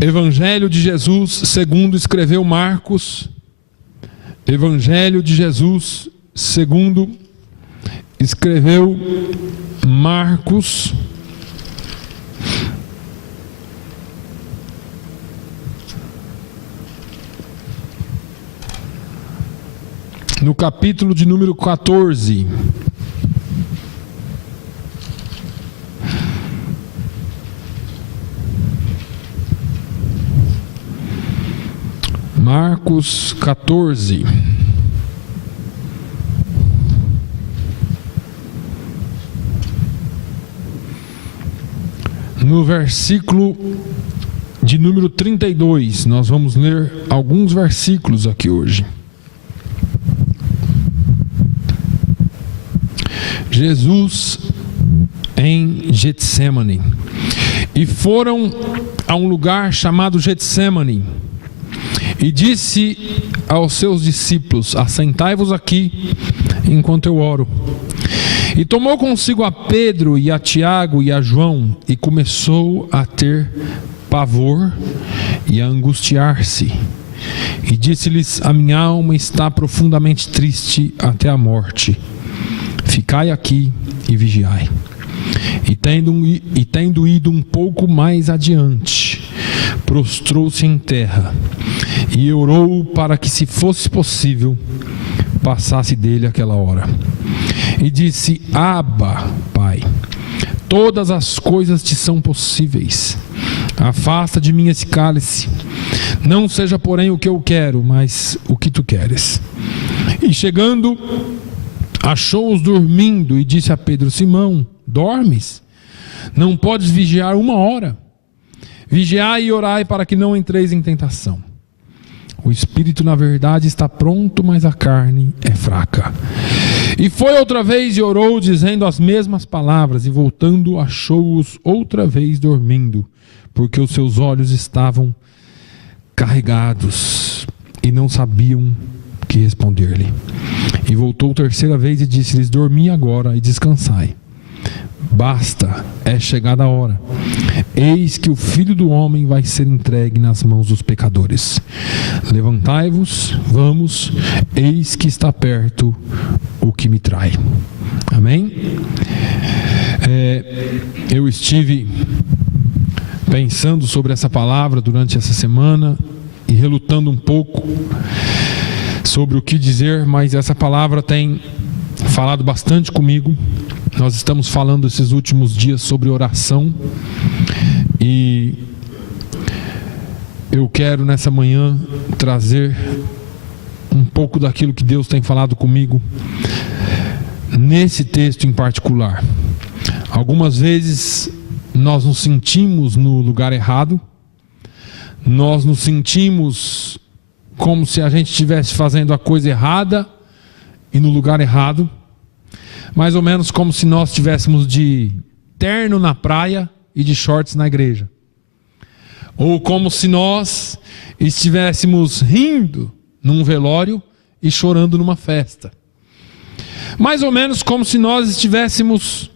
Evangelho de Jesus segundo escreveu Marcos. Evangelho de Jesus segundo escreveu Marcos. No capítulo de número 14. Marcos 14. No versículo de número 32, nós vamos ler alguns versículos aqui hoje. Jesus em Getsêmani. E foram a um lugar chamado Getsêmani. E disse aos seus discípulos: assentai-vos aqui, enquanto eu oro. E tomou consigo a Pedro e a Tiago e a João, e começou a ter pavor e a angustiar-se. E disse-lhes: a minha alma está profundamente triste até a morte. Ficai aqui e vigiai. E tendo ido um pouco mais adiante, prostrou-se em terra e orou para que, se fosse possível, passasse dele aquela hora. E disse: Abba, Pai, todas as coisas te são possíveis. Afasta de mim esse cálice. Não seja, porém, o que eu quero, mas o que tu queres. E chegando, achou-os dormindo e disse a Pedro: Simão, dormes? Não podes vigiar 1 hora? Vigiai e orai para que não entreis em tentação. O espírito, na verdade, está pronto, mas a carne é fraca. E foi outra vez e orou, dizendo as mesmas palavras, e voltando achou-os outra vez dormindo, porque os seus olhos estavam carregados e não sabiam que responder-lhe. E voltou 3ª vez e disse-lhes: dormi agora e descansai. Basta, é chegada a hora. Eis que o Filho do Homem vai ser entregue nas mãos dos pecadores. Levantai-vos, vamos, eis que está perto o que me trai. Amém? Eu estive pensando sobre essa palavra durante essa semana e relutando um pouco sobre o que dizer, mas essa palavra tem falado bastante comigo. Nós estamos falando esses últimos dias sobre oração e eu quero nessa manhã trazer um pouco daquilo que Deus tem falado comigo nesse texto em particular. Algumas vezes nós nos sentimos no lugar errado, nós nos sentimos como se a gente estivesse fazendo a coisa errada e no lugar errado. Mais ou menos como se nós estivéssemos de terno na praia e de shorts na igreja. Ou como se nós estivéssemos rindo num velório e chorando numa festa. Mais ou menos como se nós estivéssemos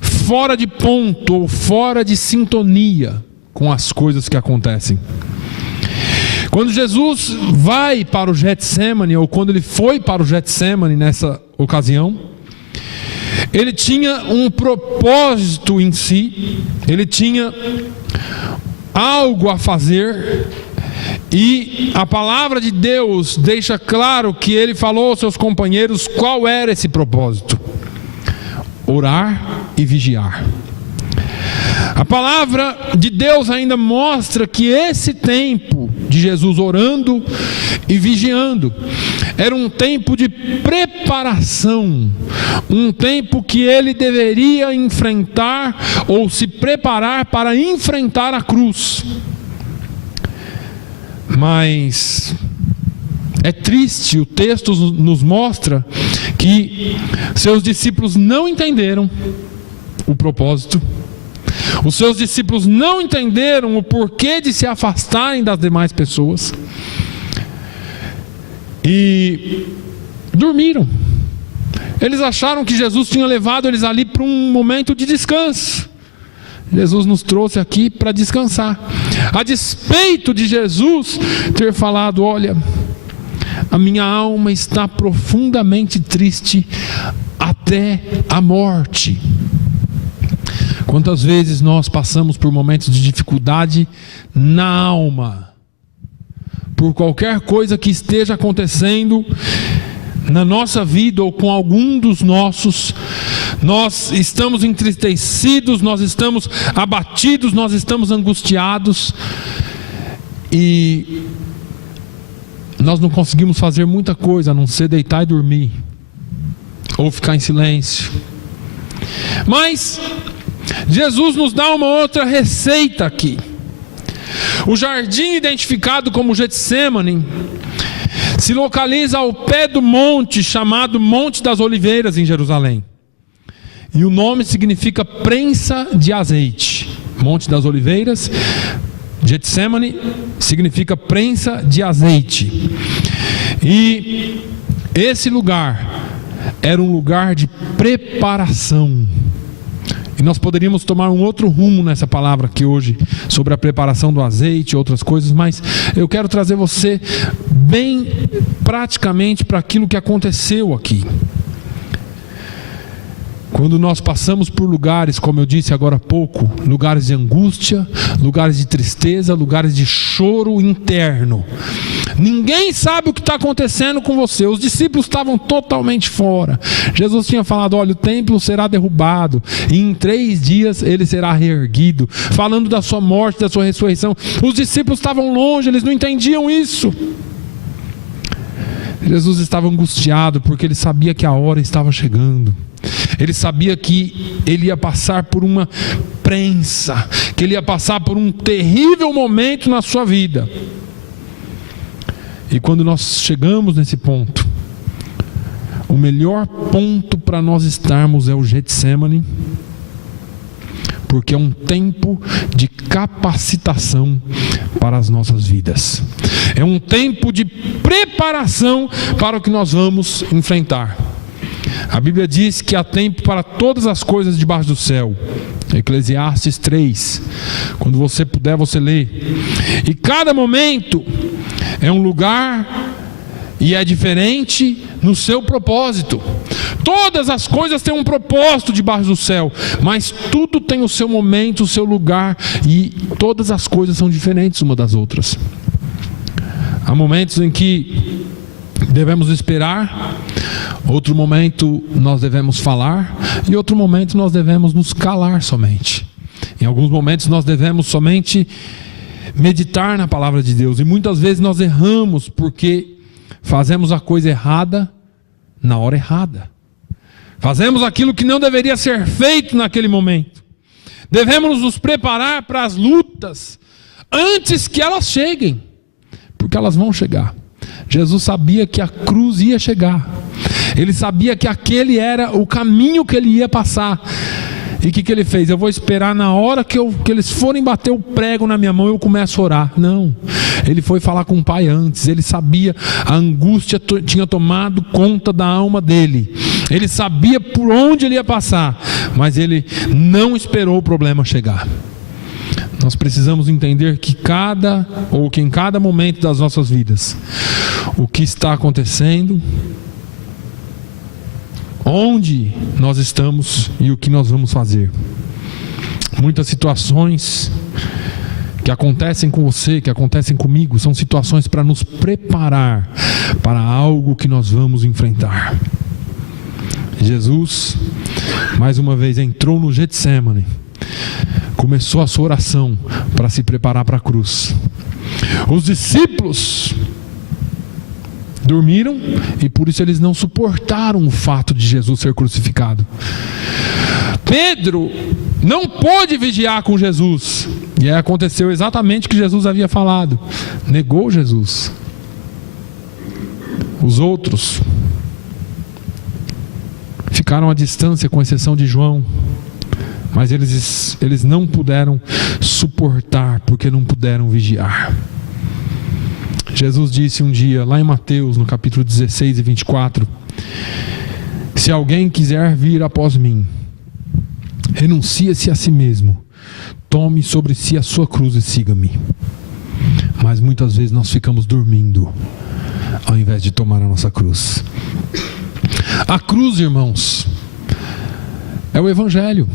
fora de ponto ou fora de sintonia com as coisas que acontecem. Quando Jesus vai para o Getsêmani, ou quando ele foi para o Getsêmani nessa ocasião, ele tinha um propósito em si, ele tinha algo a fazer, e a palavra de Deus deixa claro que ele falou aos seus companheiros qual era esse propósito: orar e vigiar. A palavra de Deus ainda mostra que esse tempo de Jesus orando e vigiando era um tempo de preparação, um tempo que ele deveria enfrentar ou se preparar para enfrentar a cruz. Mas é triste, o texto nos mostra que seus discípulos não entenderam o propósito. Os seus discípulos não entenderam o porquê de se afastarem das demais pessoas e dormiram. Eles acharam que Jesus tinha levado eles ali para um momento de descanso. Jesus nos trouxe aqui para descansar. A despeito de Jesus ter falado: olha, a minha alma está profundamente triste até a morte. Quantas vezes nós passamos por momentos de dificuldade na alma, por qualquer coisa que esteja acontecendo na nossa vida ou com algum dos nossos, nós estamos entristecidos, nós estamos abatidos, nós estamos angustiados e nós não conseguimos fazer muita coisa a não ser deitar e dormir ou ficar em silêncio. Mas Jesus nos dá uma outra receita aqui. O jardim identificado como Getsêmani se localiza ao pé do monte chamado Monte das Oliveiras em Jerusalém. E o nome significa prensa de azeite. Monte das Oliveiras, Getsêmani, significa prensa de azeite. E esse lugar era um lugar de preparação. E nós poderíamos tomar um outro rumo nessa palavra aqui hoje, sobre a preparação do azeite e outras coisas, mas eu quero trazer você bem praticamente para aquilo que aconteceu aqui. Quando nós passamos por lugares, como eu disse agora há pouco, lugares de angústia, lugares de tristeza, lugares de choro interno, ninguém sabe o que está acontecendo com você. Os discípulos estavam totalmente fora. Jesus tinha falado: olha, o templo será derrubado e em 3 dias ele será reerguido, falando da sua morte, da sua ressurreição. Os discípulos estavam longe, eles não entendiam isso. Jesus estava angustiado porque ele sabia que a hora estava chegando. Ele sabia que ele ia passar por uma prensa, que ele ia passar por um terrível momento na sua vida. E quando nós chegamos nesse ponto, o melhor ponto para nós estarmos é o Getsêmani, porque é um tempo de capacitação para as nossas vidas. É um tempo de preparação para o que nós vamos enfrentar. A Bíblia diz que há tempo para todas as coisas debaixo do céu. Eclesiastes 3. Quando você puder, você lê. E cada momento é um lugar e é diferente no seu propósito. Todas as coisas têm um propósito debaixo do céu, mas tudo tem o seu momento, o seu lugar, e todas as coisas são diferentes umas das outras. Há momentos em que devemos esperar, outro momento nós devemos falar, e outro momento nós devemos nos calar somente. Em alguns momentos nós devemos somente meditar na palavra de Deus, e muitas vezes nós erramos porque fazemos a coisa errada na hora errada. Fazemos aquilo que não deveria ser feito naquele momento. Devemos nos preparar para as lutas antes que elas cheguem, porque elas vão chegar. Jesus sabia que a cruz ia chegar. Ele sabia que aquele era o caminho que ele ia passar. E o que ele fez? Eu vou esperar na hora que eles forem bater o prego na minha mão, eu começo a orar. Não. Ele foi falar com o Pai antes. Ele sabia, a angústia tinha tomado conta da alma dele. Ele sabia por onde ele ia passar, mas ele não esperou o problema chegar. Nós precisamos entender que em cada momento das nossas vidas, o que está acontecendo, onde nós estamos e o que nós vamos fazer. Muitas situações que acontecem com você, que acontecem comigo, são situações para nos preparar para algo que nós vamos enfrentar. Jesus, mais uma vez, entrou no Getsêmani, começou a sua oração para se preparar para a cruz. Os discípulos dormiram e por isso eles não suportaram o fato de Jesus ser crucificado. Pedro não pôde vigiar com Jesus, e aí aconteceu exatamente o que Jesus havia falado: negou Jesus. Os outros ficaram à distância, com exceção de João, mas eles não puderam suportar, porque não puderam vigiar. Jesus disse um dia, lá em Mateus, no capítulo 16 e 24, se alguém quiser vir após mim, renuncie-se a si mesmo, tome sobre si a sua cruz e siga-me. Mas muitas vezes nós ficamos dormindo, ao invés de tomar a nossa cruz. A cruz, irmãos, é o Evangelho.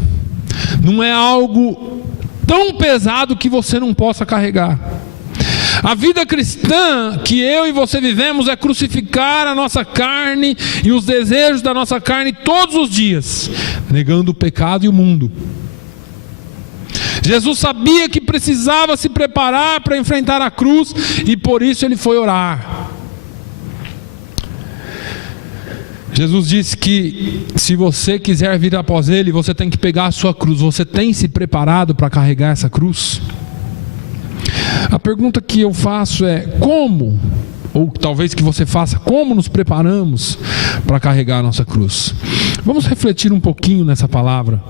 Não é algo tão pesado que você não possa carregar. A vida cristã que eu e você vivemos é crucificar a nossa carne e os desejos da nossa carne todos os dias, negando o pecado e o mundo. Jesus sabia que precisava se preparar para enfrentar a cruz e por isso ele foi orar. Jesus disse que se você quiser vir após ele, você tem que pegar a sua cruz. Você tem se preparado para carregar essa cruz? A pergunta que eu faço é: como? Ou talvez que você faça: como nos preparamos para carregar a nossa cruz? Vamos refletir um pouquinho nessa palavra.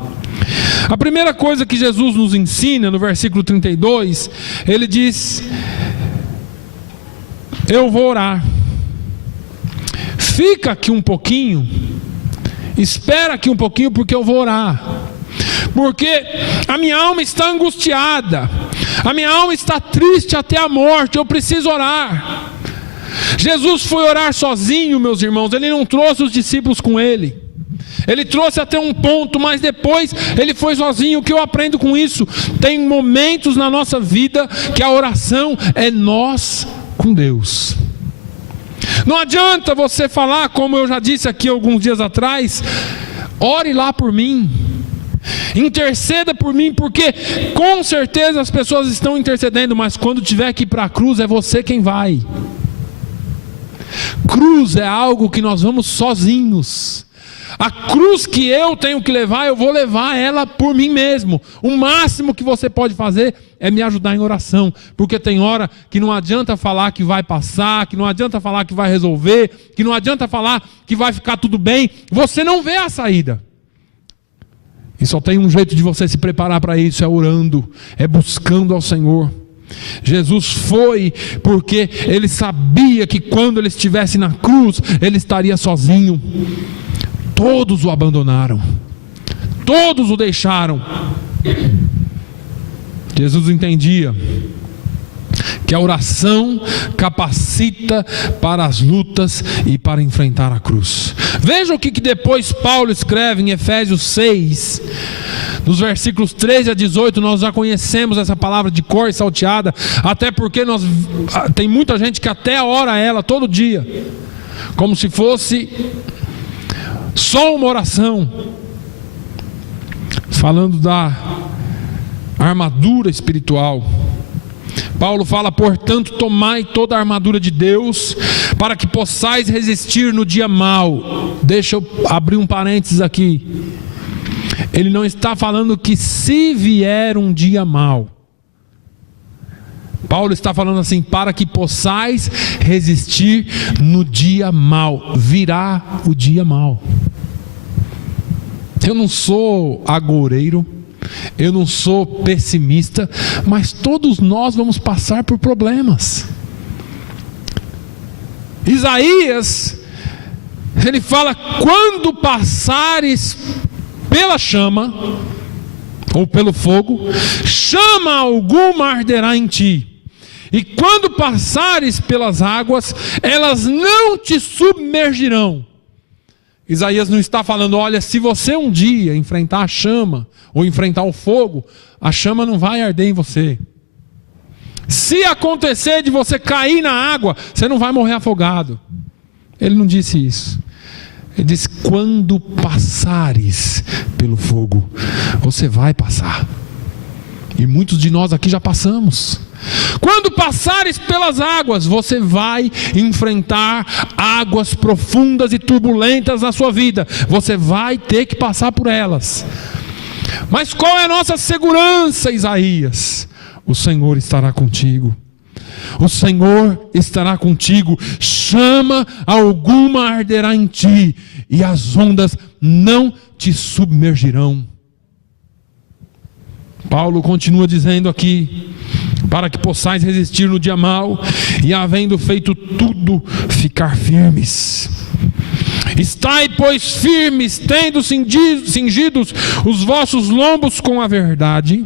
A primeira coisa que Jesus nos ensina, no versículo 32, ele diz: eu vou orar. Fica aqui um pouquinho, espera aqui um pouquinho, porque eu vou orar. Porque a minha alma está angustiada, a minha alma está triste até a morte, eu preciso orar. Jesus foi orar sozinho, meus irmãos, ele não trouxe os discípulos com ele. Ele trouxe até um ponto, mas depois ele foi sozinho. O que eu aprendo com isso? Tem momentos na nossa vida que a oração é nós com Deus. Não adianta você falar, como eu já disse aqui alguns dias atrás: ore lá por mim, interceda por mim, porque com certeza as pessoas estão intercedendo, mas quando tiver que ir para a cruz é você quem vai. Cruz é algo que nós vamos sozinhos. A cruz que eu tenho que levar, eu vou levar ela por mim mesmo. O máximo que você pode fazer é me ajudar em oração, porque tem hora que não adianta falar que vai passar, que não adianta falar que vai resolver, que não adianta falar que vai ficar tudo bem. Você não vê a saída. E só tem um jeito de você se preparar para isso: é orando, é buscando ao Senhor. Jesus foi porque ele sabia que quando ele estivesse na cruz, ele estaria sozinho. Todos o abandonaram, todos o deixaram. Jesus entendia que a oração capacita para as lutas e para enfrentar a cruz. Veja o que depois Paulo escreve em Efésios 6, nos versículos 13 a 18. Nós já conhecemos essa palavra de cor e salteada, até porque tem muita gente que até ora ela todo dia, como se fosse só uma oração, falando da armadura espiritual. Paulo fala: portanto, tomai toda a armadura de Deus, para que possais resistir no dia mau. Deixa eu abrir um parênteses aqui. Ele não está falando que se vier um dia mau. Paulo está falando assim: para que possais resistir no dia mau. Virá o dia mau. Eu não sou agoureiro, eu não sou pessimista, mas todos nós vamos passar por problemas. Isaías, ele fala: quando passares pela chama, ou pelo fogo, chama alguma arderá em ti. E quando passares pelas águas, elas não te submergirão. Isaías não está falando: olha, se você um dia enfrentar a chama, ou enfrentar o fogo, a chama não vai arder em você. Se acontecer de você cair na água, você não vai morrer afogado. Ele não disse isso. Ele disse: quando passares pelo fogo, você vai passar. E muitos de nós aqui já passamos. Quando passares pelas águas, você vai enfrentar águas profundas e turbulentas na sua vida. Você vai ter que passar por elas. Mas qual é a nossa segurança, Isaías? O Senhor estará contigo. O Senhor estará contigo. Chama alguma arderá em ti, e as ondas não te submergirão. Paulo continua dizendo aqui: para que possais resistir no dia mau, e havendo feito tudo, ficar firmes. Estai, pois, firmes, tendo cingidos os vossos lombos com a verdade,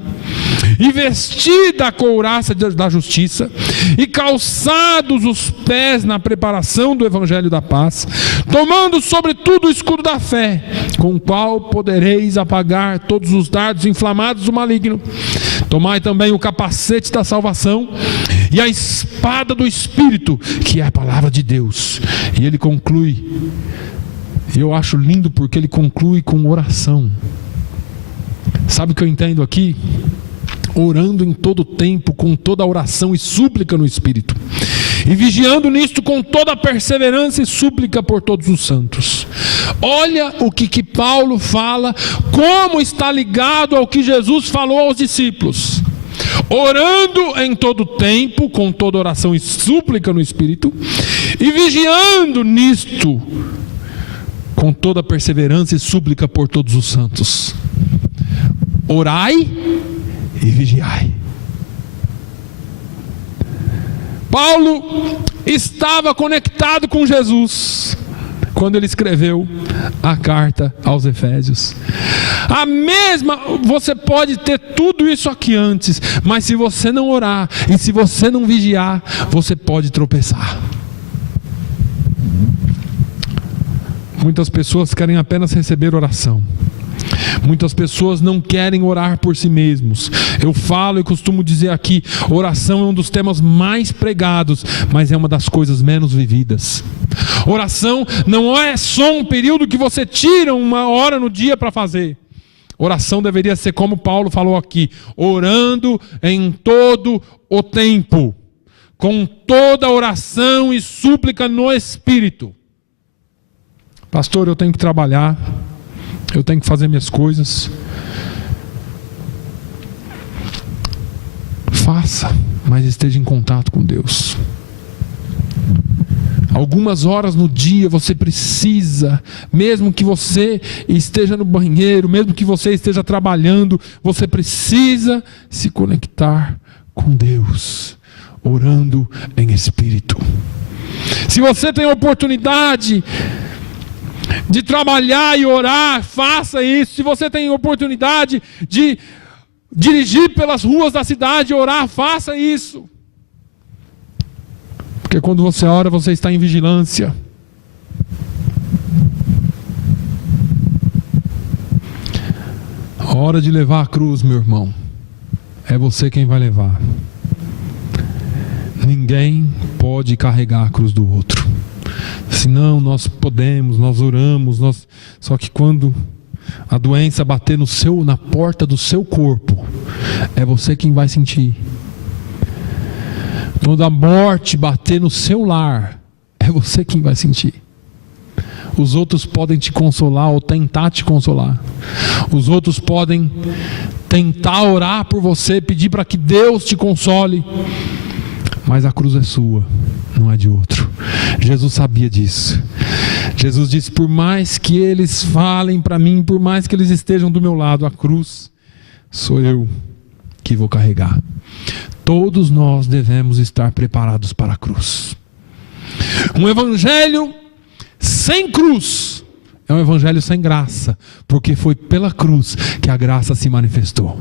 e vestida a couraça da justiça, e calçados os pés na preparação do evangelho da paz, tomando sobretudo o escudo da fé, com o qual podereis apagar todos os dardos inflamados do maligno. Tomai também o capacete da salvação e a espada do Espírito, que é a palavra de Deus. E ele conclui, e eu acho lindo porque ele conclui com oração. Sabe o que eu entendo aqui? Orando em todo tempo, com toda oração e súplica no Espírito, e vigiando nisto com toda perseverança e súplica por todos os santos. Olha o que Paulo fala, como está ligado ao que Jesus falou aos discípulos. Orando em todo tempo, com toda oração e súplica no Espírito, e vigiando nisto com toda perseverança e súplica por todos os santos. Orai e vigiai. Paulo estava conectado com Jesus quando ele escreveu a carta aos Efésios. Você pode ter tudo isso aqui antes, mas se você não orar e se você não vigiar, você pode tropeçar. Muitas pessoas querem apenas receber oração. Muitas pessoas não querem orar por si mesmos. Eu falo e costumo dizer aqui, oração é um dos temas mais pregados, mas é uma das coisas menos vividas. Oração não é só um período que você tira uma hora no dia para fazer. Oração deveria ser como Paulo falou aqui, orando em todo o tempo, com toda oração e súplica no Espírito. Pastor, eu tenho que trabalhar, eu tenho que fazer minhas coisas. Faça, mas esteja em contato com Deus. Algumas horas no dia você precisa, mesmo que você esteja no banheiro, mesmo que você esteja trabalhando, você precisa se conectar com Deus, orando em espírito. Se você tem a oportunidade de trabalhar e orar, faça isso. Se você tem oportunidade de dirigir pelas ruas da cidade e orar, faça isso. Porque quando você ora, você está em vigilância. A hora de levar a cruz, meu irmão, é você quem vai levar. Ninguém pode carregar a cruz do outro. Senão nós podemos, nós oramos, só que quando a doença bater na porta do seu corpo, é você quem vai sentir. Quando a morte bater no seu lar, é você quem vai sentir. Os outros podem te consolar ou tentar te consolar. Os outros podem tentar orar por você, pedir para que Deus te console. Mas a cruz é sua, não é de outro. Jesus sabia disso. Jesus disse, por mais que eles falem para mim, por mais que eles estejam do meu lado, a cruz sou eu que vou carregar. Todos nós devemos estar preparados para a cruz. Um evangelho sem cruz é um evangelho sem graça, porque foi pela cruz que a graça se manifestou.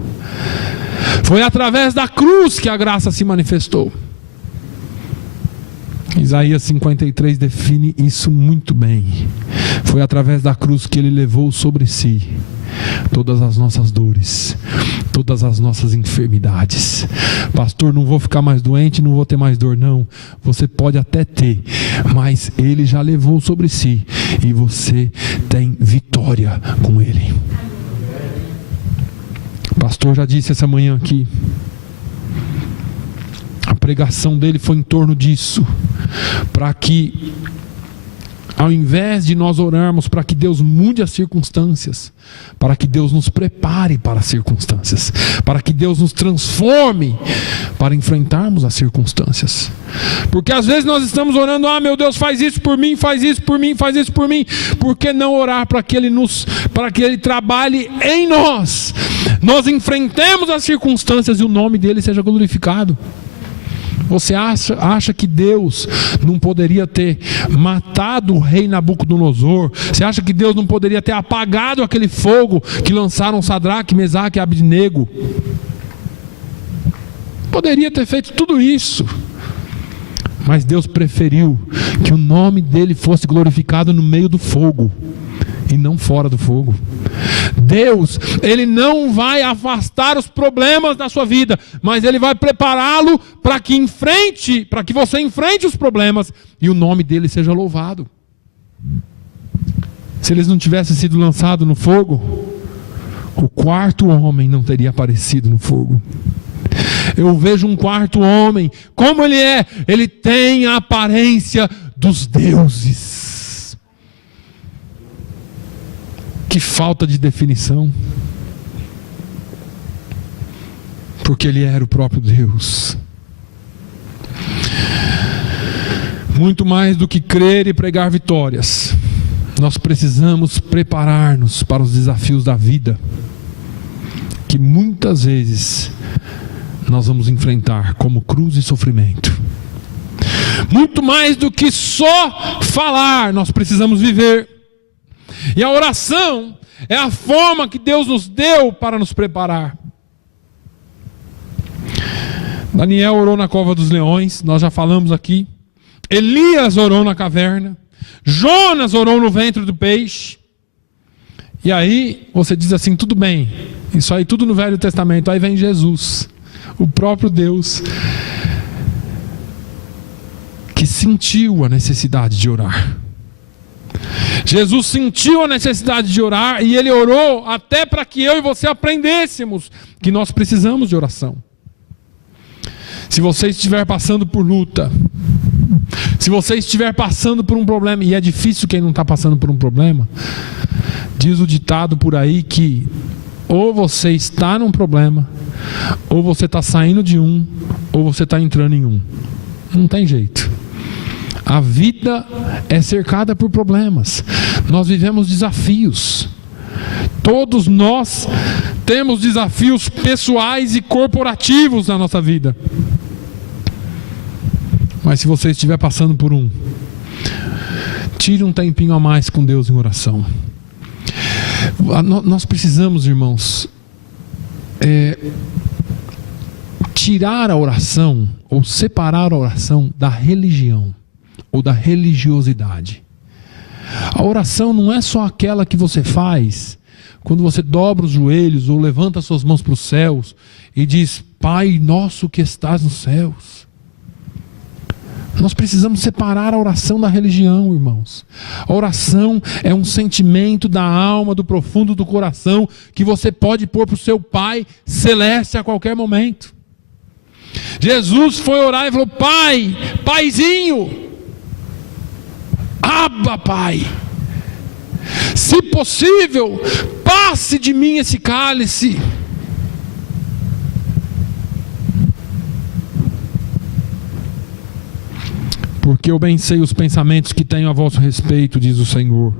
Foi através da cruz que a graça se manifestou. Isaías 53 define isso muito bem. Foi através da cruz que ele levou sobre si todas as nossas dores, todas as nossas enfermidades. Pastor, não vou ficar mais doente, não vou ter mais dor. Não, você pode até ter, mas ele já levou sobre si e você tem vitória com ele. O pastor já disse essa manhã aqui, a pregação dele foi em torno disso, para que ao invés de nós orarmos para que Deus mude as circunstâncias, para que Deus nos prepare para as circunstâncias, para que Deus nos transforme para enfrentarmos as circunstâncias. Porque às vezes nós estamos orando, meu Deus, faz isso por mim, faz isso por mim, faz isso por mim. Por que não orar para que Ele trabalhe em nós? Nós enfrentemos as circunstâncias e o nome dEle seja glorificado. Você acha que Deus não poderia ter matado o rei Nabucodonosor? Você acha que Deus não poderia ter apagado aquele fogo que lançaram Sadraque, Mesaque e Abednego? Poderia ter feito tudo isso, mas Deus preferiu que o nome dele fosse glorificado no meio do fogo e não fora do fogo. Deus, ele não vai afastar os problemas da sua vida, mas ele vai prepará-lo para que você enfrente os problemas e o nome dele seja louvado. Se eles não tivessem sido lançados no fogo, o quarto homem não teria aparecido no fogo. Eu vejo um quarto homem, como ele é? Ele tem a aparência dos deuses. Que falta de definição. Porque ele era o próprio Deus. Muito mais do que crer e pregar vitórias, nós precisamos preparar-nos para os desafios da vida, que muitas vezes nós vamos enfrentar como cruz e sofrimento. Muito mais do que só falar, nós precisamos viver. E a oração é a forma que Deus nos deu para nos preparar. Daniel orou na cova dos leões, nós já falamos aqui. Elias orou na caverna. Jonas orou no ventre do peixe. E aí você diz assim, tudo bem, isso aí tudo no Velho Testamento. Aí vem Jesus, o próprio Deus, que sentiu a necessidade de orar. Jesus sentiu a necessidade de orar e ele orou até para que eu e você aprendêssemos que nós precisamos de oração. Se você estiver passando por luta, se você estiver passando por um problema, e é difícil quem não está passando por um problema, diz o ditado por aí que ou você está num problema, ou você está saindo de um, ou você está entrando em um. Não tem jeito. A vida é cercada por problemas. Nós vivemos desafios. Todos nós temos desafios pessoais e corporativos na nossa vida. Mas se você estiver passando por um, tire um tempinho a mais com Deus em oração. Nós precisamos, irmãos, tirar a oração ou separar a oração da religião ou da religiosidade. A oração não é só aquela que você faz quando você dobra os joelhos ou levanta suas mãos para os céus e diz, Pai nosso que estás nos céus. Nós precisamos separar a oração da religião, irmãos. A oração é um sentimento da alma, do profundo do coração, que você pode pôr para o seu Pai celeste a qualquer momento. Jesus foi orar e falou, Pai, Paizinho, Abba, Pai, se possível, passe de mim esse cálice. Porque eu bem sei os pensamentos que tenho a vosso respeito, diz o Senhor.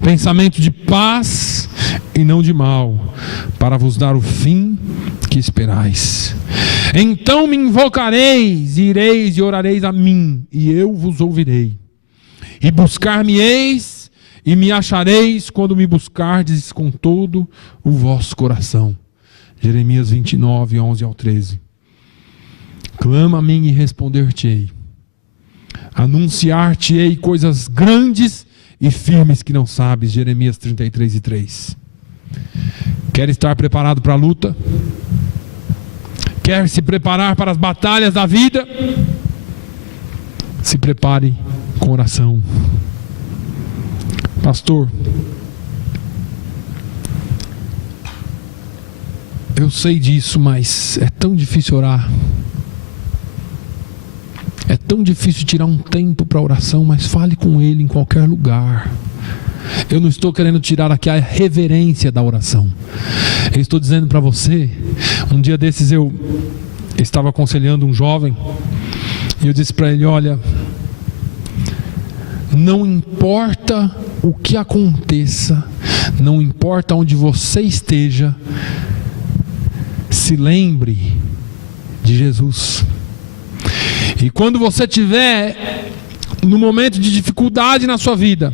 Pensamento de paz e não de mal, para vos dar o fim que esperais. Então me invocareis, ireis e orareis a mim, e eu vos ouvirei. E buscar-me-eis, e me achareis, quando me buscardes com todo o vosso coração. Jeremias 29, 11 ao 13. Clama a mim e responder-te-ei. Anunciar-te-ei coisas grandes e firmes que não sabes. Jeremias 33 e 3. Quer estar preparado para a luta? Quer se preparar para as batalhas da vida? Se prepare com oração. Pastor, eu sei disso, mas é tão difícil orar. É tão difícil tirar um tempo para oração, mas fale com Ele em qualquer lugar. Eu não estou querendo tirar aqui a reverência da oração. Eu estou dizendo para você, um dia desses eu estava aconselhando um jovem, e eu disse para ele, olha, não importa o que aconteça, não importa onde você esteja, se lembre de Jesus. E quando você estiver no momento de dificuldade na sua vida,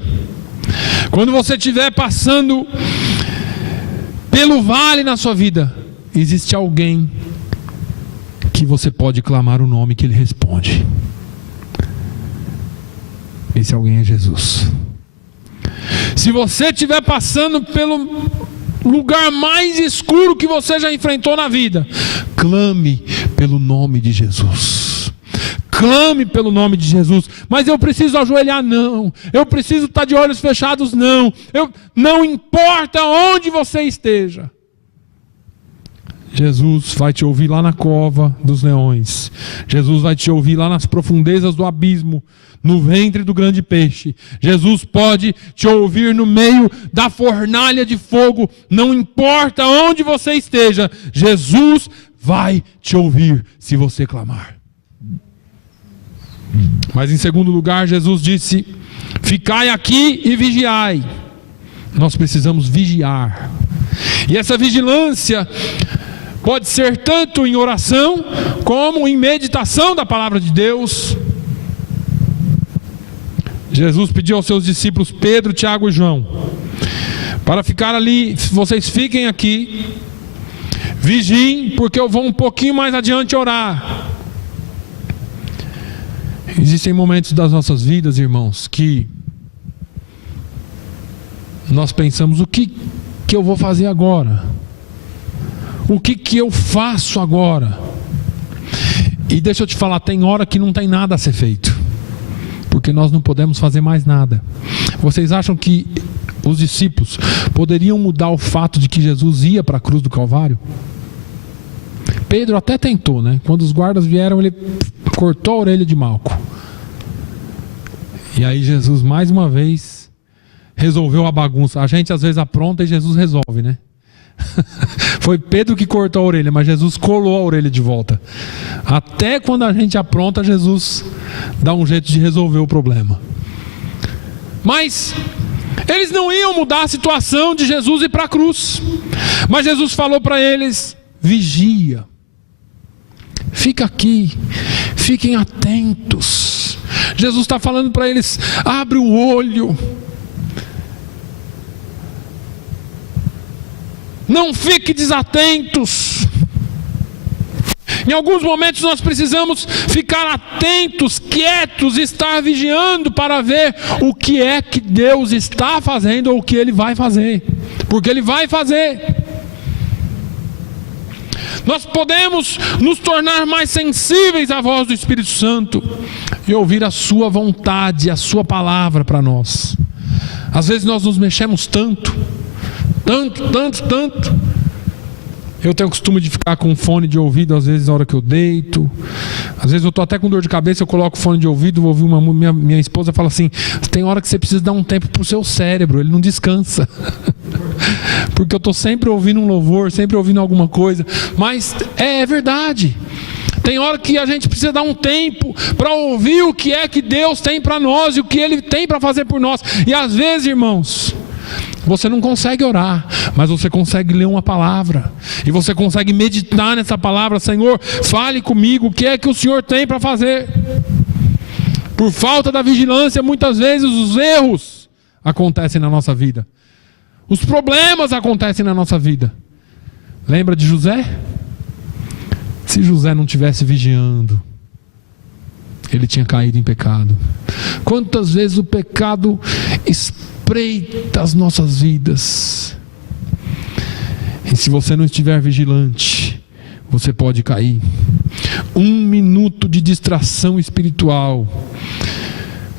quando você estiver passando pelo vale na sua vida, existe alguém que você pode clamar o nome que Ele responde. Esse alguém é Jesus. Se você estiver passando pelo lugar mais escuro que você já enfrentou na vida, clame pelo nome de Jesus. Clame pelo nome de Jesus. Mas eu preciso ajoelhar? Não. Eu preciso estar de olhos fechados? Não. Não importa onde você esteja. Jesus vai te ouvir lá na cova dos leões. Jesus vai te ouvir lá nas profundezas do abismo, no ventre do grande peixe. Jesus pode te ouvir no meio da fornalha de fogo. Não importa onde você esteja, Jesus vai te ouvir se você clamar. Mas em segundo lugar, Jesus disse: ficai aqui e vigiai. Nós precisamos vigiar. E essa vigilância pode ser tanto em oração como em meditação da palavra de Deus. Jesus pediu aos seus discípulos Pedro, Tiago e João para ficar ali. Vocês fiquem aqui, vigiem, porque eu vou um pouquinho mais adiante orar. Existem momentos das nossas vidas, irmãos, que nós pensamos: o que eu vou fazer agora? O que eu faço agora? E deixa eu te falar, tem hora que não tem nada a ser feito, porque nós não podemos fazer mais nada. Vocês acham que os discípulos poderiam mudar o fato de que Jesus ia para a cruz do Calvário? Pedro até tentou, né? Quando os guardas vieram, ele cortou a orelha de Malco. E aí Jesus mais uma vez resolveu a bagunça. A gente às vezes apronta e Jesus resolve, né? Foi Pedro que cortou a orelha, mas Jesus colou a orelha de volta. Até quando a gente apronta, Jesus dá um jeito de resolver o problema. Mas eles não iam mudar a situação de Jesus ir para a cruz. Mas Jesus falou para eles: vigia, fica aqui, fiquem atentos. Jesus está falando para eles: abre o olho, não fique desatentos. Em alguns momentos nós precisamos ficar atentos, quietos, estar vigiando para ver o que é que Deus está fazendo ou o que Ele vai fazer, porque Ele vai fazer. Nós podemos nos tornar mais sensíveis à voz do Espírito Santo e ouvir a sua vontade, a sua palavra para nós. Às vezes nós nos mexemos tanto. Eu tenho o costume de ficar com fone de ouvido, às vezes na hora que eu deito. Às vezes eu estou até com dor de cabeça, eu coloco fone de ouvido, vou ouvir minha esposa fala assim: tem hora que você precisa dar um tempo para o seu cérebro, ele não descansa. Porque eu estou sempre ouvindo um louvor, sempre ouvindo alguma coisa. Mas é verdade. Tem hora que a gente precisa dar um tempo para ouvir o que é que Deus tem para nós e o que Ele tem para fazer por nós. E às vezes, irmãos, você não consegue orar, mas você consegue ler uma palavra. E você consegue meditar nessa palavra. Senhor, fale comigo, o que é que o Senhor tem para fazer? Por falta da vigilância, muitas vezes os erros acontecem na nossa vida. Os problemas acontecem na nossa vida. Lembra de José? Se José não tivesse vigiando, ele tinha caído em pecado. Quantas vezes o pecado espreita as nossas vidas, e se você não estiver vigilante, você pode cair. 1 minuto de distração espiritual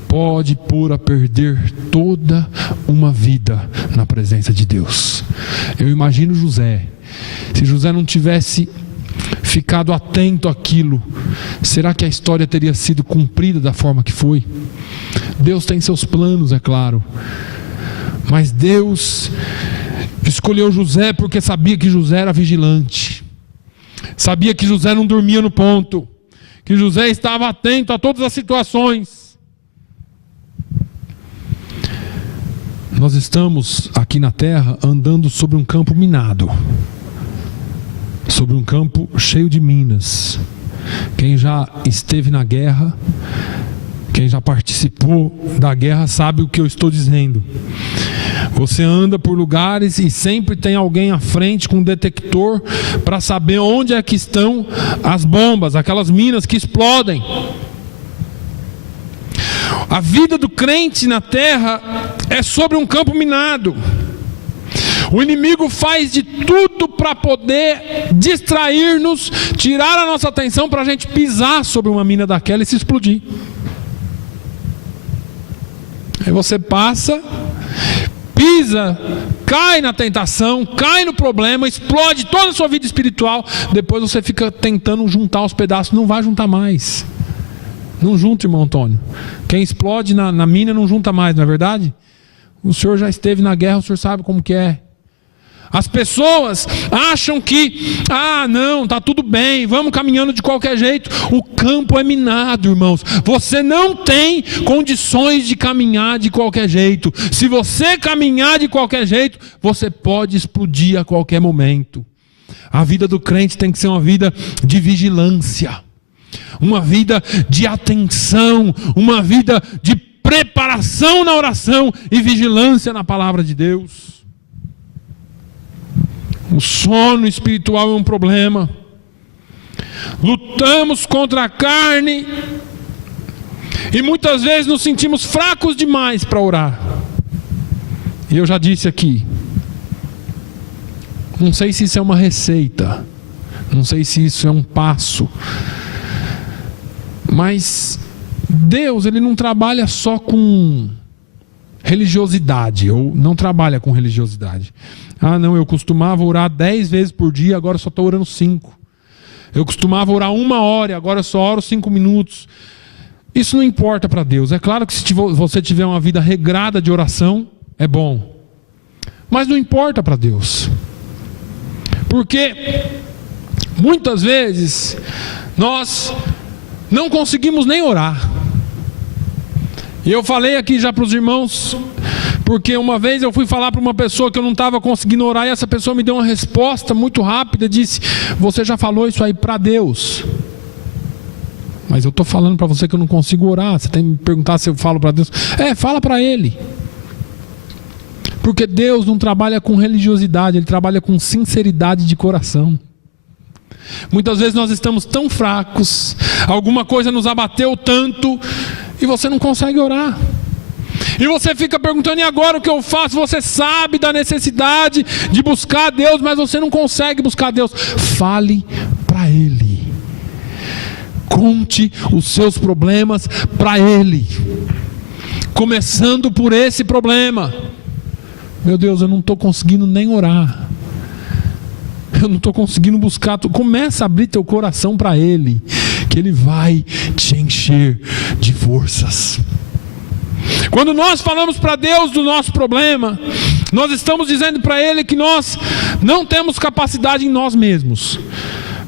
pode pôr a perder toda uma vida na presença de Deus. Eu imagino José. Se José não tivesse ficado atento àquilo, será que a história teria sido cumprida da forma que foi? Deus tem seus planos, é claro, mas Deus escolheu José porque sabia que José era vigilante, sabia que José não dormia no ponto, que José estava atento a todas as situações. Nós estamos aqui na terra andando sobre um campo minado, sobre um campo cheio de minas. Quem já esteve na guerra, quem já participou da guerra sabe o que eu estou dizendo. Você anda por lugares e sempre tem alguém à frente com um detector para saber onde é que estão as bombas, aquelas minas que explodem. A vida do crente na terra é sobre um campo minado. O inimigo faz de tudo para poder distrair-nos, tirar a nossa atenção para a gente pisar sobre uma mina daquela e se explodir. Aí você passa, pisa, cai na tentação, cai no problema, explode toda a sua vida espiritual. Depois você fica tentando juntar os pedaços, não vai juntar mais. Não junta, irmão Antônio. Quem explode na mina não junta mais, não é verdade? O senhor já esteve na guerra, o senhor sabe como que é. As pessoas acham que, não, está tudo bem, vamos caminhando de qualquer jeito. O campo é minado, irmãos. Você não tem condições de caminhar de qualquer jeito. Se você caminhar de qualquer jeito, você pode explodir a qualquer momento. A vida do crente tem que ser uma vida de vigilância, uma vida de atenção, uma vida de preparação na oração e vigilância na palavra de Deus. O sono espiritual é um problema. Lutamos contra a carne e muitas vezes nos sentimos fracos demais para orar. E eu já disse aqui, não sei se isso é uma receita, não sei se isso é um passo, mas Deus, Ele não trabalha só com religiosidade, ou não trabalha com religiosidade. Não, eu costumava orar 10 vezes por dia, agora só estou orando 5. Eu costumava orar 1 hora, agora só oro 5 minutos. Isso não importa para Deus. É claro que se você tiver uma vida regrada de oração, é bom. Mas não importa para Deus. Porque muitas vezes nós não conseguimos nem orar. E eu falei aqui já para os irmãos, porque uma vez eu fui falar para uma pessoa que eu não estava conseguindo orar, e essa pessoa me deu uma resposta muito rápida, disse: você já falou isso aí para Deus? Mas eu estou falando para você que eu não consigo orar, você tem que me perguntar se eu falo para Deus. Fala para Ele. Porque Deus não trabalha com religiosidade, Ele trabalha com sinceridade de coração. Muitas vezes nós estamos tão fracos, alguma coisa nos abateu tanto, e você não consegue orar. E você fica perguntando: e agora o que eu faço? Você sabe da necessidade de buscar a Deus, mas você não consegue buscar a Deus. Fale para Ele. Conte os seus problemas para Ele. Começando por esse problema. Meu Deus, eu não estou conseguindo nem orar. Eu não estou conseguindo buscar. Começa a abrir teu coração para Ele, que Ele vai te encher de forças. Quando nós falamos para Deus do nosso problema, nós estamos dizendo para Ele que nós não temos capacidade em nós mesmos,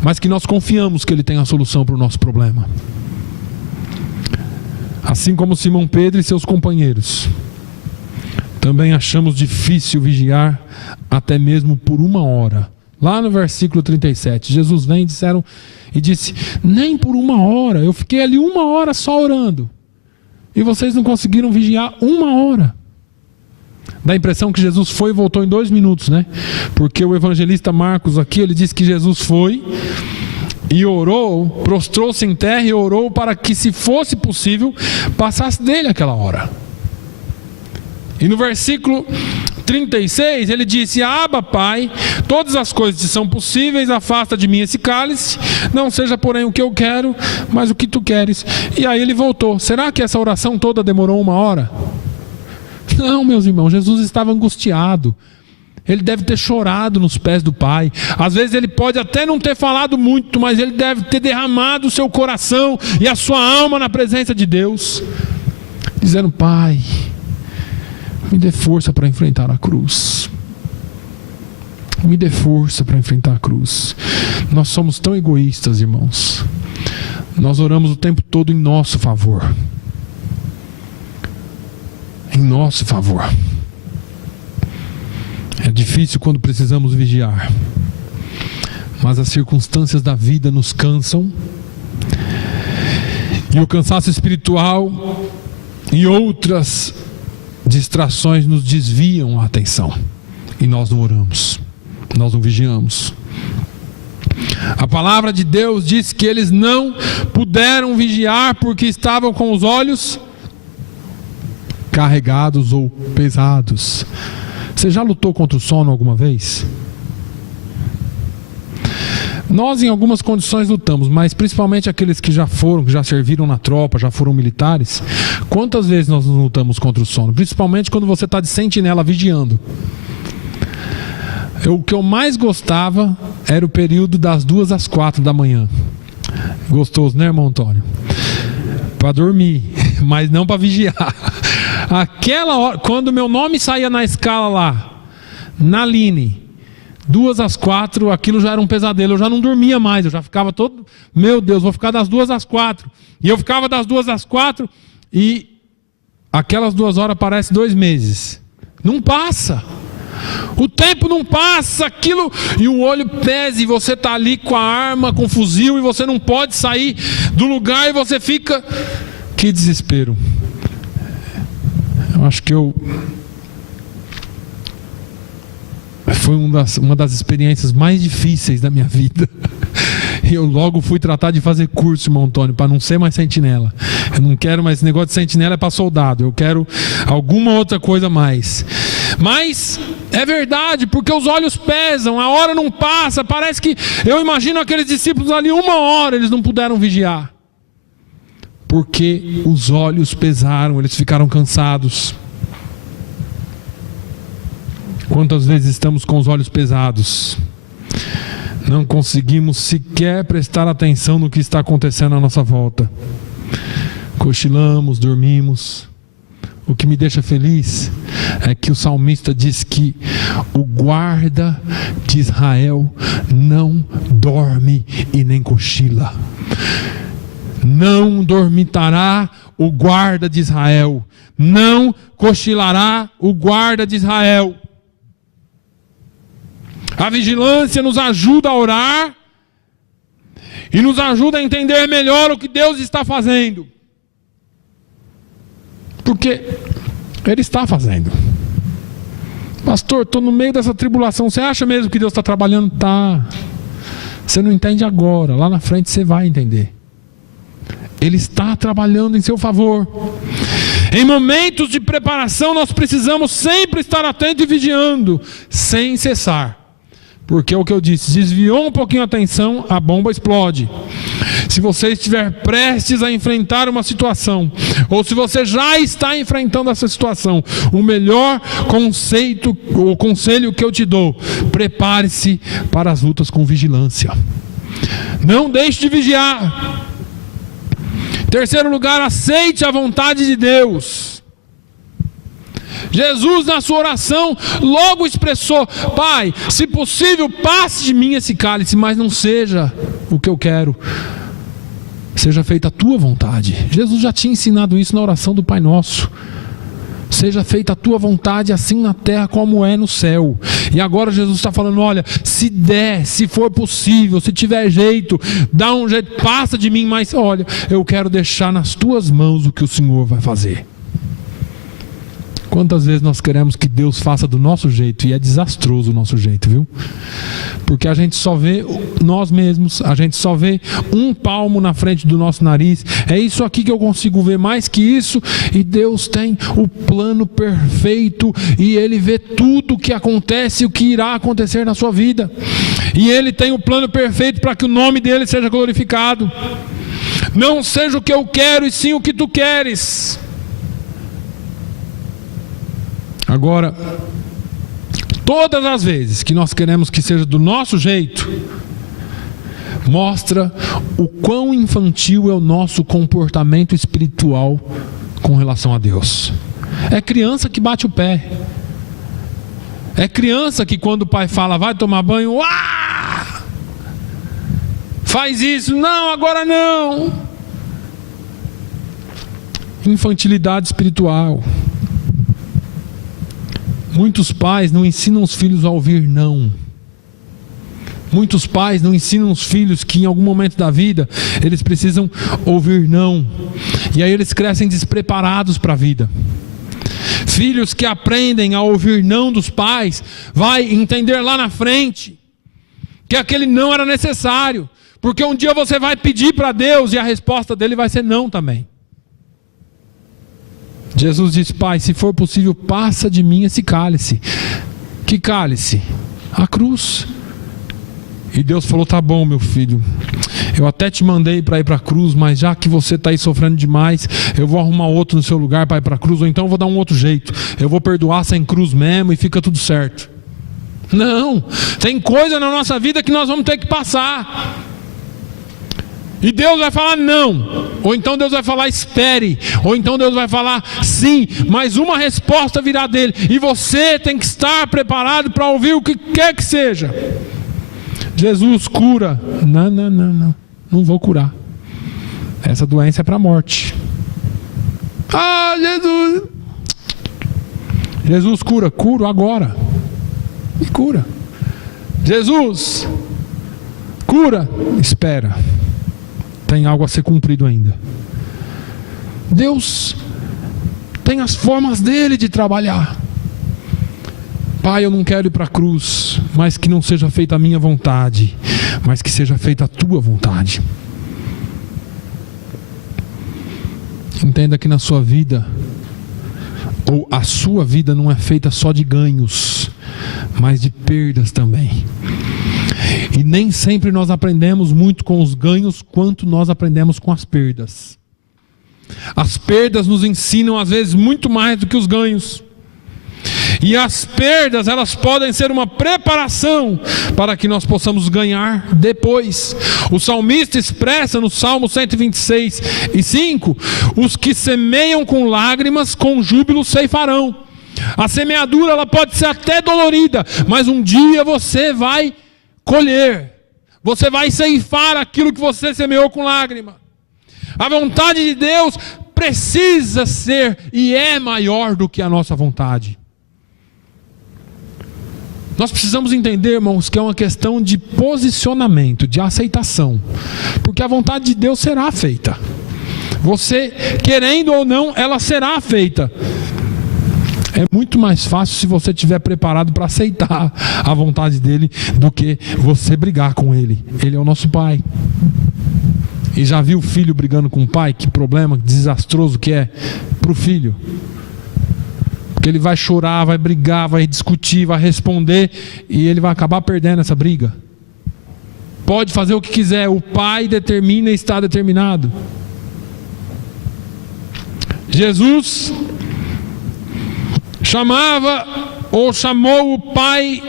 mas que nós confiamos que Ele tem a solução para o nosso problema. Assim como Simão Pedro e seus companheiros, também achamos difícil vigiar até mesmo por 1 hora. Lá no versículo 37, Jesus vem e disse: nem por 1 hora, eu fiquei ali 1 hora só orando, e vocês não conseguiram vigiar 1 hora. Dá a impressão que Jesus foi e voltou em 2 minutos, né? Porque o evangelista Marcos aqui, ele diz que Jesus foi e orou, prostrou-se em terra e orou para que, se fosse possível, passasse dele aquela hora. E no versículo 36, ele disse: Abba, Pai, todas as coisas te são possíveis, afasta de mim esse cálice, não seja porém o que eu quero, mas o que tu queres. E aí ele voltou. Será que essa oração toda demorou 1 hora? Não, meus irmãos, Jesus estava angustiado. Ele deve ter chorado nos pés do Pai. Às vezes ele pode até não ter falado muito, mas ele deve ter derramado o seu coração e a sua alma na presença de Deus, dizendo: Pai, me dê força para enfrentar a cruz. Me dê força para enfrentar a cruz. Nós somos tão egoístas, irmãos. Nós oramos o tempo todo em nosso favor. Em nosso favor. É difícil quando precisamos vigiar, mas as circunstâncias da vida nos cansam, e o cansaço espiritual e outras distrações nos desviam a atenção. E nós não oramos, nós não vigiamos. A palavra de Deus diz que eles não puderam vigiar porque estavam com os olhos carregados ou pesados. Você já lutou contra o sono alguma vez? Nós em algumas condições lutamos, mas principalmente aqueles que já foram, que já serviram na tropa, já foram militares. Quantas vezes nós lutamos contra o sono? Principalmente quando você está de sentinela vigiando. O que eu mais gostava era o período das 2 às 4 da manhã. Gostoso, né, irmão Antônio? Para dormir, mas não para vigiar. Aquela hora, quando meu nome saía na escala lá, na Line, 2 às 4, aquilo já era um pesadelo. Eu já não dormia mais, eu já ficava todo... Meu Deus, vou ficar das 2 às 4. E eu ficava das 2 às 4 e aquelas 2 horas parecem 2 meses. Não passa. O tempo não passa, aquilo, e o olho pesa, e você está ali com a arma, com o fuzil, e você não pode sair do lugar, e você fica... Que desespero. Eu acho que foi uma das experiências mais difíceis da minha vida. E eu logo fui tratar de fazer curso, irmão Antônio, para não ser mais sentinela. Eu não quero mais esse negócio de sentinela, é para soldado. Eu quero alguma outra coisa mais. Mas é verdade, porque os olhos pesam, a hora não passa. Parece que, eu imagino aqueles discípulos ali, 1 hora eles não puderam vigiar. Porque os olhos pesaram, eles ficaram cansados. Quantas vezes estamos com os olhos pesados? Não conseguimos sequer prestar atenção no que está acontecendo à nossa volta. Cochilamos, dormimos. O que me deixa feliz é que o salmista diz que o guarda de Israel não dorme e nem cochila. Não dormitará o guarda de Israel, não cochilará o guarda de Israel. A vigilância nos ajuda a orar e nos ajuda a entender melhor o que Deus está fazendo. Porque Ele está fazendo. Pastor, estou no meio dessa tribulação. Você acha mesmo que Deus está trabalhando? Tá. Você não entende agora. Lá na frente você vai entender. Ele está trabalhando em seu favor. Em momentos de preparação nós precisamos sempre estar atentos e vigiando, sem cessar. Porque é o que eu disse, desviou um pouquinho a atenção, a bomba explode. Se você estiver prestes a enfrentar uma situação, ou se você já está enfrentando essa situação, o melhor conselho que eu te dou, prepare-se para as lutas com vigilância. Não deixe de vigiar. Terceiro lugar, aceite a vontade de Deus. Jesus, na sua oração, logo expressou: Pai, se possível, passe de mim esse cálice, mas não seja o que eu quero, seja feita a tua vontade. Jesus já tinha ensinado isso na oração do Pai Nosso. Seja feita a tua vontade, assim na terra como é no céu. E agora Jesus está falando: olha, se der, se for possível, se tiver jeito, dá um jeito, passa de mim, mas olha, eu quero deixar nas tuas mãos o que o Senhor vai fazer. Quantas vezes nós queremos que Deus faça do nosso jeito, e é desastroso o nosso jeito, viu? Porque a gente só vê nós mesmos, a gente só vê um palmo na frente do nosso nariz. É isso aqui que eu consigo ver, mais que isso. E Deus tem o plano perfeito, e Ele vê tudo o que acontece e o que irá acontecer na sua vida. E Ele tem o plano perfeito para que o nome dEle seja glorificado. Não seja o que eu quero, e sim o que tu queres. Agora, todas as vezes que nós queremos que seja do nosso jeito, mostra o quão infantil é o nosso comportamento espiritual com relação a Deus. É criança que bate o pé. É criança que, quando o pai fala, vai tomar banho, faz isso, não, agora não. Infantilidade espiritual. Muitos pais não ensinam os filhos a ouvir não. Muitos pais não ensinam os filhos que em algum momento da vida eles precisam ouvir não. E aí eles crescem despreparados para a vida. Filhos que aprendem a ouvir não dos pais, vai entender lá na frente que aquele não era necessário, porque um dia você vai pedir para Deus e a resposta dele vai ser não também. Jesus disse: Pai, se for possível, passa de mim esse cálice. Que cálice? A cruz. E Deus falou: tá bom, meu filho, eu até te mandei para ir para a cruz, mas já que você está aí sofrendo demais, eu vou arrumar outro no seu lugar para ir para a cruz, ou então eu vou dar um outro jeito, eu vou perdoar sem cruz mesmo e fica tudo certo. Não, tem coisa na nossa vida que nós vamos ter que passar, e Deus vai falar não, ou então Deus vai falar espere, ou então Deus vai falar sim, mas uma resposta virá dele, e você tem que estar preparado para ouvir o que quer que seja. Jesus cura. Não vou curar. Essa doença é para a morte. Ah, Jesus cura. Curo agora. E cura. Jesus cura. Espera. Tem algo a ser cumprido ainda. Deus tem as formas dele de trabalhar. Pai, eu não quero ir para a cruz, mas que não seja feita a minha vontade, mas que seja feita a tua vontade. Entenda que na sua vida, ou a sua vida não é feita só de ganhos, mas de perdas também. E nem sempre nós aprendemos muito com os ganhos, quanto nós aprendemos com as perdas. As perdas nos ensinam às vezes muito mais do que os ganhos. E as perdas, elas podem ser uma preparação para que nós possamos ganhar depois. O salmista expressa no Salmo 126:5: os que semeiam com lágrimas, com júbilo ceifarão. A semeadura, ela pode ser até dolorida, mas um dia você vai colher. Você vai ceifar aquilo que você semeou com lágrima. A vontade de Deus precisa ser e é maior do que a nossa vontade. Nós precisamos entender, irmãos, que é uma questão de posicionamento, de aceitação, porque a vontade de Deus será feita. Você, querendo ou não, ela será feita. É muito mais fácil se você estiver preparado para aceitar a vontade dele, do que você brigar com ele. Ele é o nosso pai. E já viu o filho brigando com o pai? Que problema desastroso que é para o filho. Porque ele vai chorar, vai brigar, vai discutir, vai responder, e ele vai acabar perdendo essa briga. Pode fazer o que quiser, o pai determina e está determinado. Jesus chamou o pai,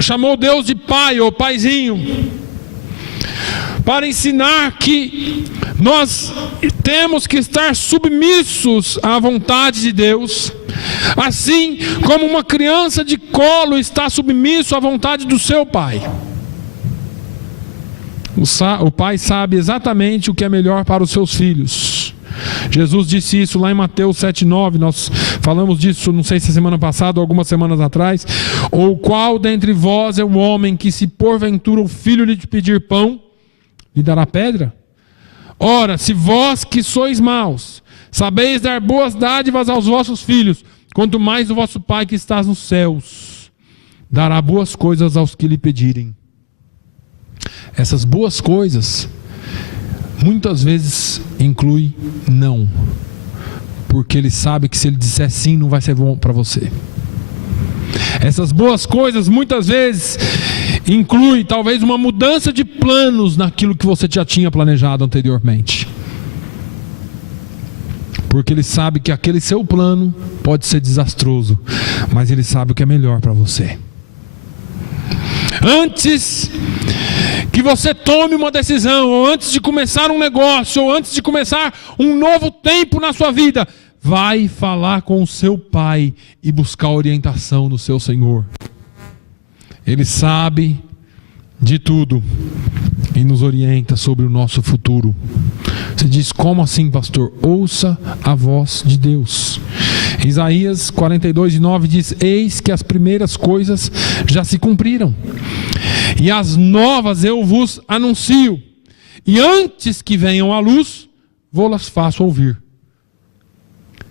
chamou Deus de pai ou paizinho, para ensinar que nós temos que estar submissos à vontade de Deus, assim como uma criança de colo está submisso à vontade do seu pai. O pai sabe exatamente o que é melhor para os seus filhos. Jesus disse isso lá em Mateus 7:9, nós falamos disso, não sei se semana passada ou algumas semanas atrás. Ou qual dentre vós é o homem que, se porventura o filho lhe pedir pão, lhe dará pedra? Ora, se vós que sois maus, sabeis dar boas dádivas aos vossos filhos, quanto mais o vosso Pai que está nos céus dará boas coisas aos que lhe pedirem. Essas boas coisas muitas vezes inclui não, porque ele sabe que se ele disser sim, não vai ser bom para você. Essas boas coisas muitas vezes inclui talvez uma mudança de planos naquilo que você já tinha planejado anteriormente, porque ele sabe que aquele seu plano pode ser desastroso, mas ele sabe o que é melhor para você. Antes que você tome uma decisão, ou antes de começar um negócio, ou antes de começar um novo tempo na sua vida, vai falar com o seu pai e buscar orientação no seu Senhor. Ele sabe de tudo e nos orienta sobre o nosso futuro. Você diz: como assim, pastor? Ouça a voz de Deus. Isaías 42:9 diz: eis que as primeiras coisas já se cumpriram, e as novas eu vos anuncio, e antes que venham à luz, vou-las faço ouvir.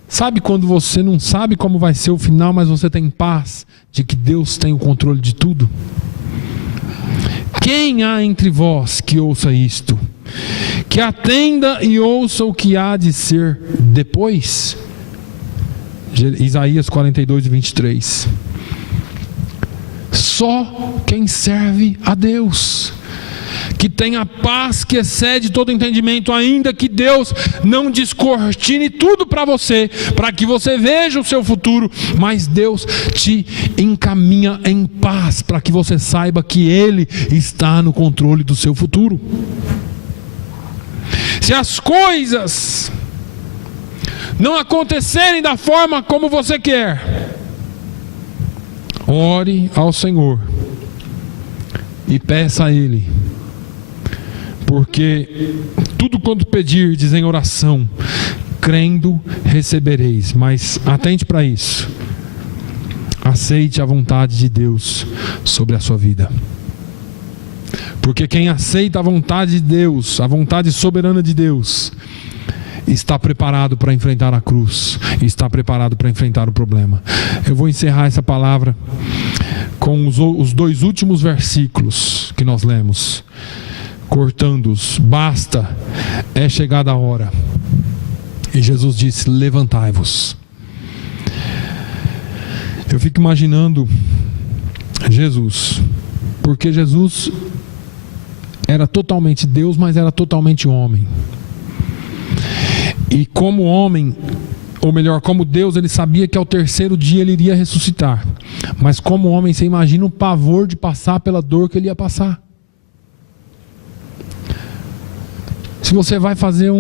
Sabe quando você não sabe como vai ser o final, mas você tem paz de que Deus tem o controle de tudo? Quem há entre vós que ouça isto? Que atenda e ouça o que há de ser depois? Isaías 42, 23. Só quem serve a Deus, que tem a paz que excede todo entendimento, ainda que Deus não descortine tudo para você, para que você veja o seu futuro, mas Deus te encaminha em paz, para que você saiba que Ele está no controle do seu futuro. Se as coisas não acontecerem da forma como você quer, ore ao Senhor e peça a Ele, porque tudo quanto pedirdes em oração, crendo, recebereis. Mas atente para isso, aceite a vontade de Deus sobre a sua vida, porque quem aceita a vontade de Deus, a vontade soberana de Deus, está preparado para enfrentar a cruz, está preparado para enfrentar o problema. Eu vou encerrar essa palavra com os dois últimos versículos que nós lemos, cortando-os. Basta, é chegada a hora. E Jesus disse: levantai-vos. Eu fico imaginando Jesus, porque Jesus era totalmente Deus, mas era totalmente homem. E como homem, ou melhor, como Deus, ele sabia que ao terceiro dia ele iria ressuscitar. Mas como homem, você imagina o pavor de passar pela dor que ele ia passar. Se você vai fazer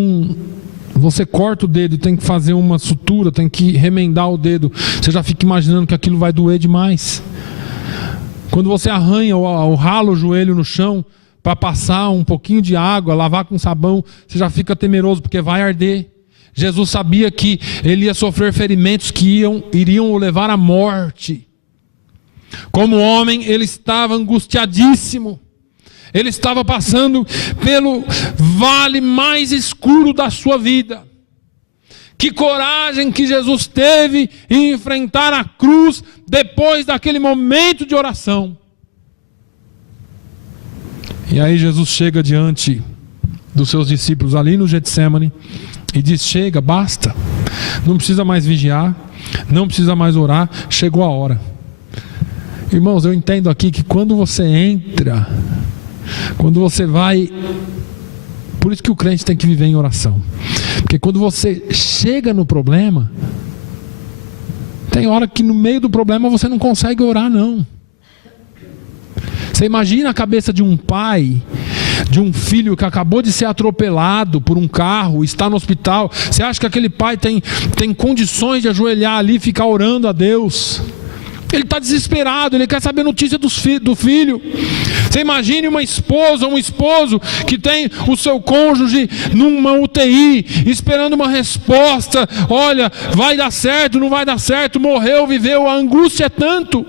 você corta o dedo e tem que fazer uma sutura, tem que remendar o dedo, você já fica imaginando que aquilo vai doer demais. Quando você arranha ou rala o joelho no chão para passar um pouquinho de água, lavar com sabão, você já fica temeroso porque vai arder. Jesus sabia que ele ia sofrer ferimentos que iriam o levar à morte. Como homem, ele estava angustiadíssimo. Ele estava passando pelo vale mais escuro da sua vida. Que coragem que Jesus teve em enfrentar a cruz depois daquele momento de oração. E aí Jesus chega diante dos seus discípulos ali no Getsemane e diz: chega, basta, não precisa mais vigiar, não precisa mais orar, chegou a hora. Irmãos, eu entendo aqui que quando você entra, quando você vai, por isso que o crente tem que viver em oração, porque quando você chega no problema, tem hora que no meio do problema você não consegue orar não. Você imagina a cabeça de um pai, de um filho que acabou de ser atropelado por um carro, está no hospital. Você acha que aquele pai tem condições de ajoelhar ali e ficar orando a Deus? Ele está desesperado, ele quer saber notícia do filho. Você imagine uma esposa, um esposo que tem o seu cônjuge numa UTI, esperando uma resposta. Olha, vai dar certo, não vai dar certo, morreu, viveu, a angústia é tanto.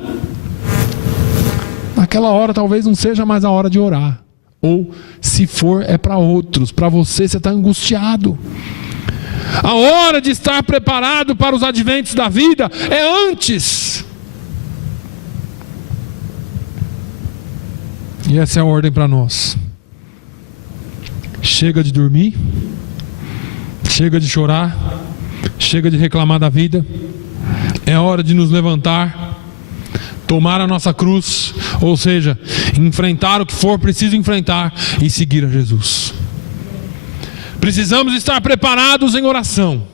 Naquela hora talvez não seja mais a hora de orar. Ou se for, é para outros. Para você está angustiado. A hora de estar preparado para os adventos da vida é antes. E essa é a ordem para nós. Chega de dormir, chega de chorar, chega de reclamar da vida. É hora de nos levantar, tomar a nossa cruz, ou seja, enfrentar o que for preciso enfrentar e seguir a Jesus. Precisamos estar preparados em oração.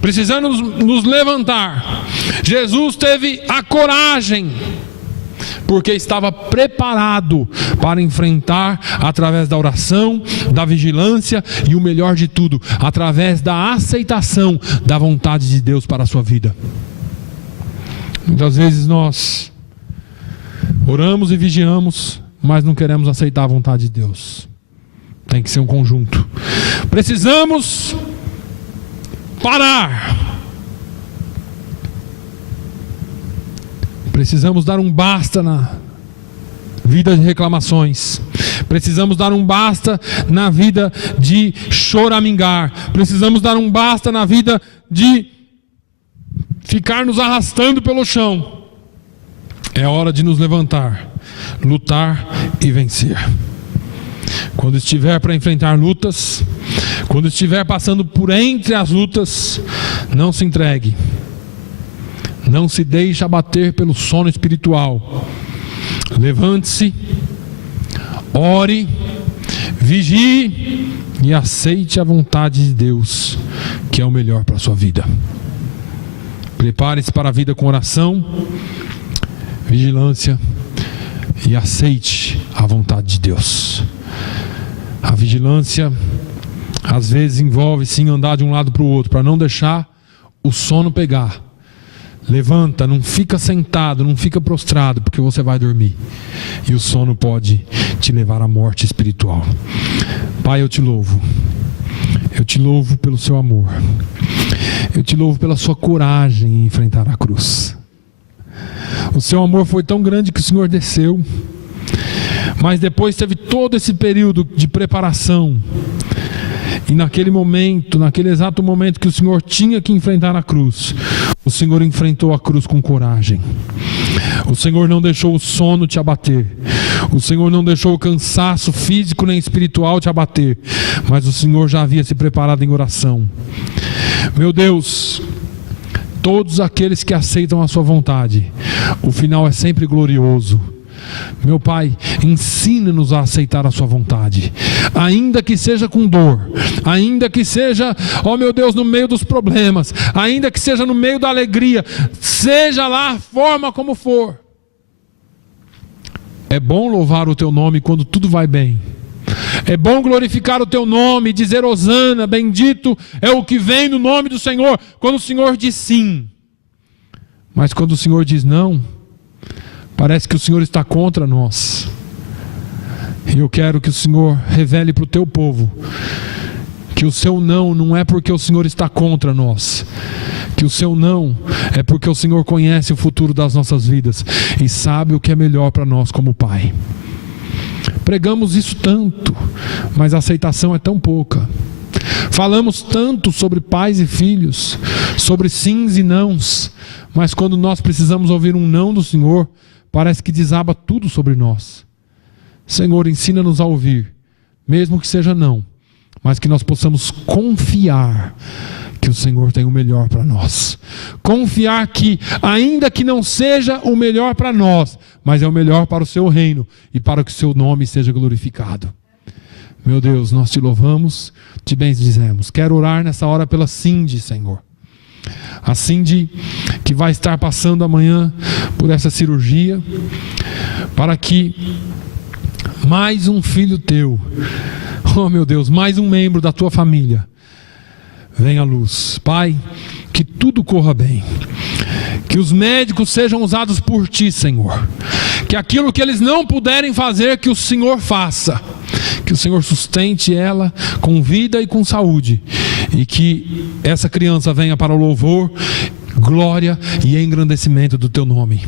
Precisamos nos levantar. Jesus teve a coragem, porque estava preparado para enfrentar através da oração, da vigilância e o melhor de tudo, através da aceitação da vontade de Deus para a sua vida. Muitas vezes nós oramos e vigiamos, mas não queremos aceitar a vontade de Deus. Tem que ser um conjunto. Precisamos parar. Precisamos dar um basta na vida de reclamações. Precisamos dar um basta na vida de choramingar. Precisamos dar um basta na vida de ficar nos arrastando pelo chão. É hora de nos levantar, lutar e vencer. Quando estiver para enfrentar lutas, quando estiver passando por entre as lutas, não se entregue. Não se deixe abater pelo sono espiritual. Levante-se, ore, vigie e aceite a vontade de Deus, que é o melhor para a sua vida. Prepare-se para a vida com oração, vigilância e aceite a vontade de Deus. A vigilância às vezes envolve sim andar de um lado para o outro, para não deixar o sono pegar. Levanta, não fica sentado, não fica prostrado, porque você vai dormir e o sono pode te levar à morte espiritual. Pai, eu te louvo pelo seu amor, eu te louvo pela sua coragem em enfrentar a cruz. O seu amor foi tão grande que o Senhor desceu, mas depois teve todo esse período de preparação. E naquele momento, naquele exato momento que o Senhor tinha que enfrentar a cruz, o Senhor enfrentou a cruz com coragem. O Senhor não deixou o sono te abater. O Senhor não deixou o cansaço físico nem espiritual te abater. Mas o Senhor já havia se preparado em oração. Meu Deus, todos aqueles que aceitam a sua vontade, o final é sempre glorioso. Meu Pai, ensina-nos a aceitar a sua vontade, ainda que seja com dor, ainda que seja, ó meu Deus, no meio dos problemas, ainda que seja no meio da alegria, seja lá a forma como for. É bom louvar o teu nome quando tudo vai bem. É bom glorificar o teu nome, dizer hosana, bendito é o que vem no nome do Senhor, quando o Senhor diz sim. Mas quando o Senhor diz não, parece que o Senhor está contra nós. E eu quero que o Senhor revele para o teu povo que o seu não é porque o Senhor está contra nós. Que o seu não é porque o Senhor conhece o futuro das nossas vidas e sabe o que é melhor para nós como Pai. Pregamos isso tanto, mas a aceitação é tão pouca. Falamos tanto sobre pais e filhos, sobre sims e nãos, mas quando nós precisamos ouvir um não do Senhor, parece que desaba tudo sobre nós. Senhor, ensina-nos a ouvir, mesmo que seja não, mas que nós possamos confiar que o Senhor tem o melhor para nós. Confiar que, ainda que não seja o melhor para nós, mas é o melhor para o seu reino e para que o seu nome seja glorificado. Meu Deus, nós te louvamos, te bendizemos. Quero orar nessa hora pela Cindy, Senhor. A Cindy que vai estar passando amanhã por essa cirurgia, para que mais um filho teu, oh meu Deus, mais um membro da tua família venha à luz. Pai, que tudo corra bem, que os médicos sejam usados por ti, Senhor, que aquilo que eles não puderem fazer, que o Senhor faça, que o Senhor sustente ela com vida e com saúde, e que essa criança venha para o louvor, glória e engrandecimento do teu nome.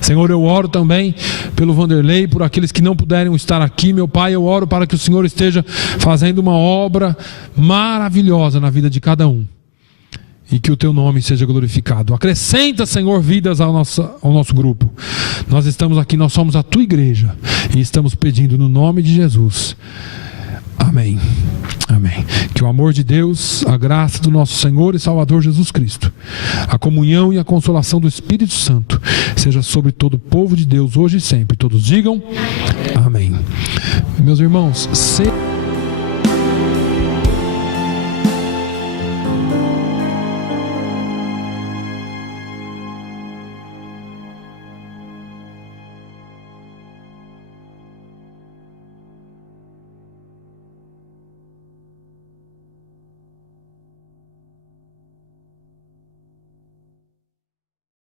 Senhor, eu oro também pelo Vanderlei, por aqueles que não puderem estar aqui. Meu Pai, eu oro para que o Senhor esteja fazendo uma obra maravilhosa na vida de cada um, e que o teu nome seja glorificado. Acrescenta, Senhor, vidas ao nosso grupo. Nós estamos aqui, nós somos a tua igreja, e estamos pedindo no nome de Jesus. Amém. Amém. Que o amor de Deus, a graça do nosso Senhor e Salvador Jesus Cristo, a comunhão e a consolação do Espírito Santo seja sobre todo o povo de Deus, hoje e sempre. Todos digam amém. Meus irmãos,